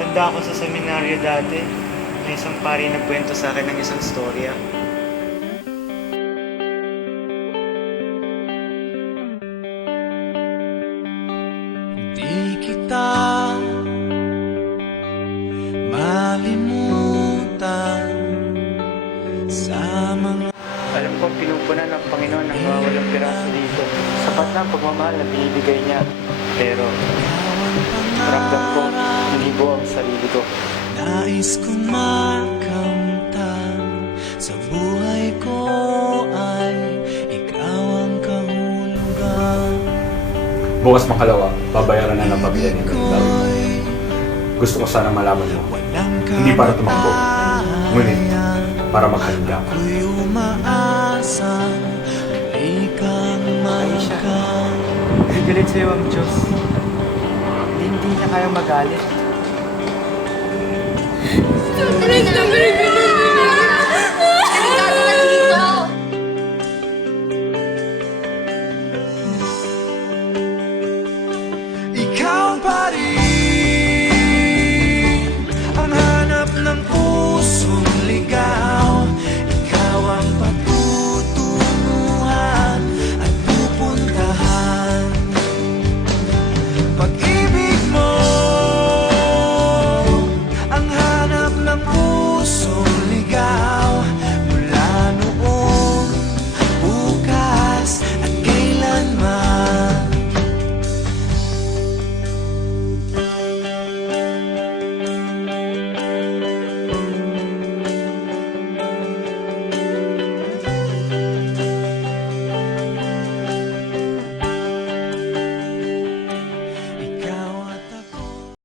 Tanda ako sa seminaryo dati, may isang pari nagkwento sa akin ng isang storya. Di kita malimutan sa mga... Alam ko, pinupunan ng Panginoon ng mga walang piraso dito. Sapat na ang pagmamahal na binibigay niya. Pero, ramdam ko, hinibo ang sarili ko. Nais kong makamtan sa buhay ko ay ikaw ang kahulugan. Bukas makalawa, babayaran na ng pamilya ni Lalo. Gusto ko sana malaman mo, hindi para tumakbo, ngunit para maghanda ka. Ako'y umaasang ikang Aisha, magkang. galit sa'yo ang Diyos. Hindi niya kayang magalit.